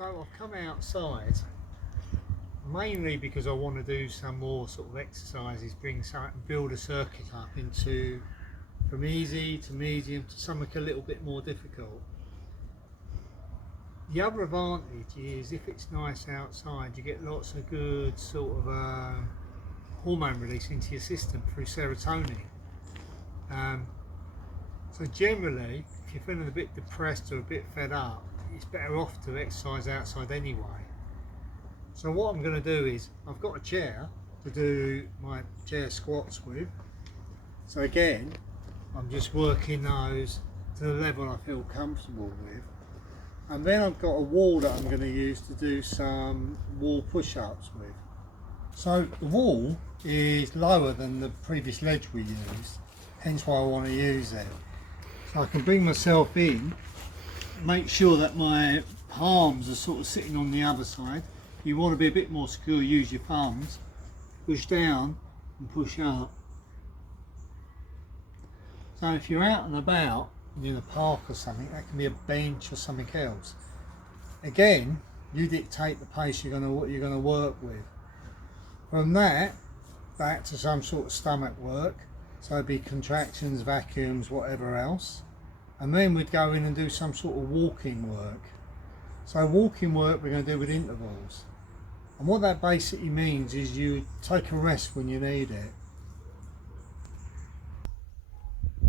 So I've come outside mainly because I want to do some more sort of exercises, bring some, build a circuit up into from easy to medium to something a little bit more difficult. The other advantage is if it's nice outside, you get lots of good sort of hormone release into your system through serotonin. So generally, if you're feeling a bit depressed or a bit fed up, it's better off to exercise outside anyway. So what I'm going to do is, I've got a chair to do my chair squats with. So again, I'm just working those to the level I feel comfortable with. And then I've got a wall that I'm going to use to do some wall push-ups with. So the wall is lower than the previous ledge we used, hence why I want to use it. So I can bring myself in, make sure that my palms are sort of sitting on the other side. If you want to be a bit more secure, use your thumbs. Push down and push up. So if you're out and about, in a park or something, that can be a bench or something else. Again, you dictate the pace what you're going to work with. From that, back to some sort of stomach work. So it'd be contractions, vacuums, whatever else. And then we'd go in and do some sort of walking work. So walking work we're going to do with intervals. And what that basically means is you take a rest when you need it.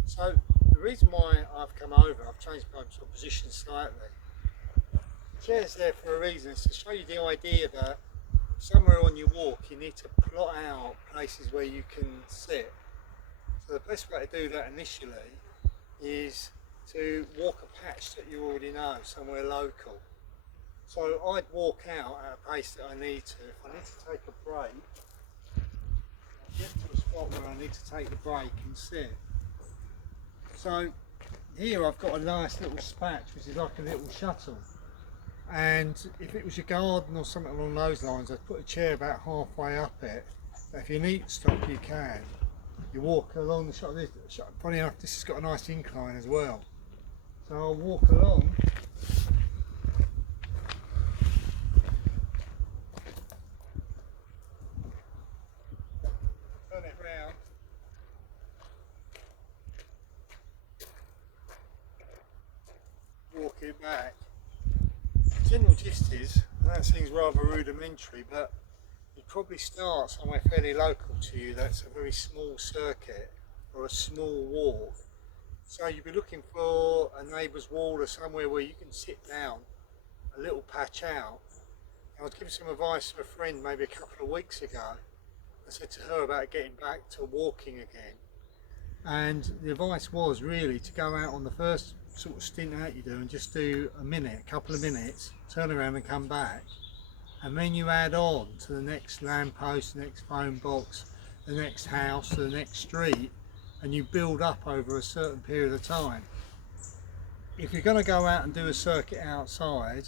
So the reason why I've come over, I've changed my sort of position slightly. The chair's there for a reason. It's to show you the idea that somewhere on your walk you need to plot out places where you can sit. So the best way to do that initially is to walk a patch that you already know, somewhere local. So I'd walk out at a pace that I need to. If I need to take a break, I'll get to a spot where I need to take the break and sit. So here I've got a nice little spatch which is like a little shuttle. And if it was your garden or something along those lines, I'd put a chair about halfway up it. If you need to stop, you can. You walk along the shuttle. Funny enough, this has got a nice incline as well. So I'll walk along. Turn it round. Walk it back. The general gist is, that seems rather rudimentary, but you'd probably start somewhere fairly local to you that's a very small circuit or a small walk. So you'd be looking for a neighbour's wall or somewhere where you can sit down, a little patch out. And I'd give some advice to a friend maybe a couple of weeks ago. I said to her about getting back to walking again. And the advice was really to go out on the first sort of stint out you do and just do a couple of minutes, turn around and come back. And then you add on to the next lamppost, the next phone box, the next house, the next street, and you build up over a certain period of time. If you're going to go out and do a circuit outside,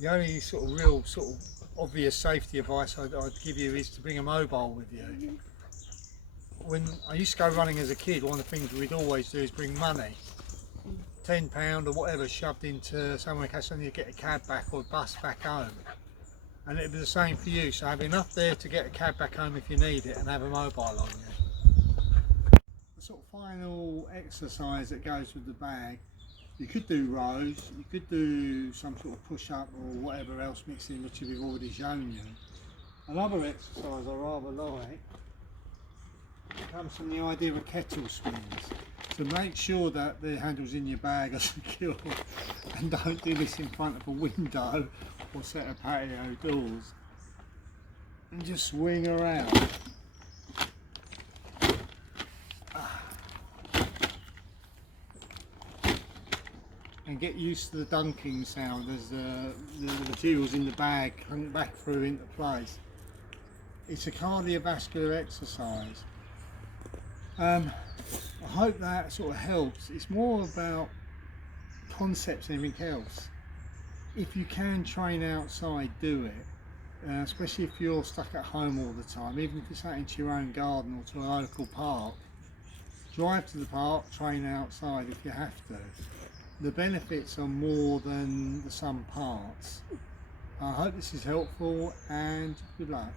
the only sort of real sort of obvious safety advice I'd give you is to bring a mobile with you. When I used to go running as a kid, one of the things we'd always do is bring money. £10 or whatever shoved into somewhere in case I need to get a cab back or a bus back home. And it'd be the same for you, so have enough there to get a cab back home if you need it and have a mobile on you. The sort of final exercise that goes with the bag, you could do rows, you could do some sort of push-up or whatever else mixed in which we've already shown you. Another exercise I rather like comes from the idea of kettle swings. So make sure that the handles in your bag are secure and don't do this in front of a window or set of patio doors. And just swing around. And get used to the dunking sound as the materials in the bag come back through into place. It's a cardiovascular exercise. I hope that sort of helps. It's more about concepts than anything else. If you can train outside, do it. Especially if you're stuck at home all the time, even if it's out into your own garden or to a local park. Drive to the park, train outside if you have to. The benefits are more than the sum parts. I hope this is helpful and good luck.